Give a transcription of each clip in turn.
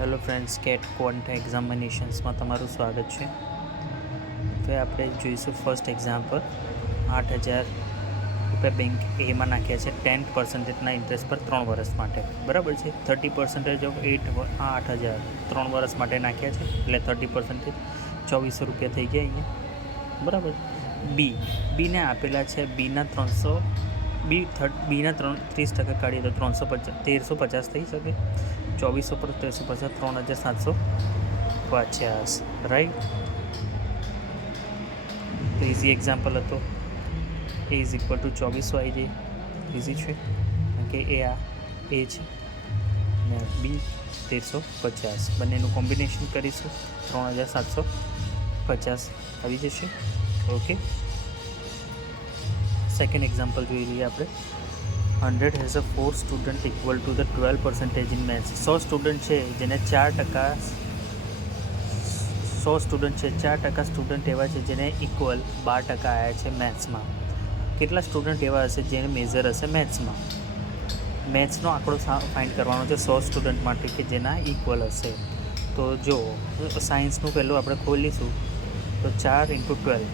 Hello friends, cat ક્વોન્ટ એક્ઝામિનેશન્સમાં તમારું સ્વાગત છે. તો આપણે જોઈશું ફર્સ્ટ એક્ઝામ્પલ. 8,000 બેંક એમાં નાખ્યા છે 10% ઇન્ટરેસ્ટ પર 3 વર્ષ માટે. બરાબર છે. 30% ઓફ 8,000 3 વર્ષ માટે નાખ્યા છે, એટલે 30% 2,400 રૂપિયા થઈ ગયા અહીંયા. બરાબર. બીને આપેલા છે બીના 30% કાઢીએ તો 1,350 થઈ શકે. 2,400 પર 350 3,750. રાઈટ. તો ઇઝી એક્ઝામ્પલ હતો. એ ઇઝ ઇક્વલ ટુ 2,400 આવી જાય. ઇઝી છે, કારણ કે એ છે ને બી 1,350. બંનેનું કોમ્બિનેશન કરીશું 3,750 આવી જશે. ઓકે. સેકન્ડ એક્ઝામ્પલ જોઈ લઈએ આપણે. 100 has a 4 student equal to the 12% in maths. 100 student છે જેને 4% સ્ટુડન્ટ એવા છે જેને ઇક્વલ 12% આવ્યા છે મેથ્સમાં. કેટલા સ્ટુડન્ટ એવા હશે જેને મેજર હશે મેથ્સમાં? મેથ્સનો આંકડો ફાઇન્ડ કરવાનો છે 100 સ્ટુડન્ટ માટે કે જેના ઇક્વલ હશે. તો જો સાયન્સનું પહેલું આપણે ખોલીશું તો 4 × 12,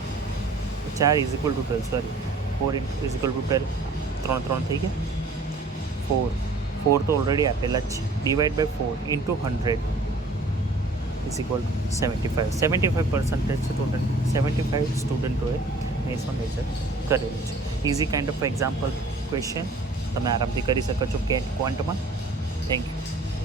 4 = 12, સોરી 4 = 12, 3 થઈ ગયા. 4 તો ઓલરેડી આપેલા જ છે. Divide by 4 × 100 = 75. 75% સ્ટુડન્ટોએ મેથ્સમાં મેજર કરેલું છે. Easy kind of example question તમે આરામથી કરી શકો છો કેટ ક્વોન્ટમાં. Thank you.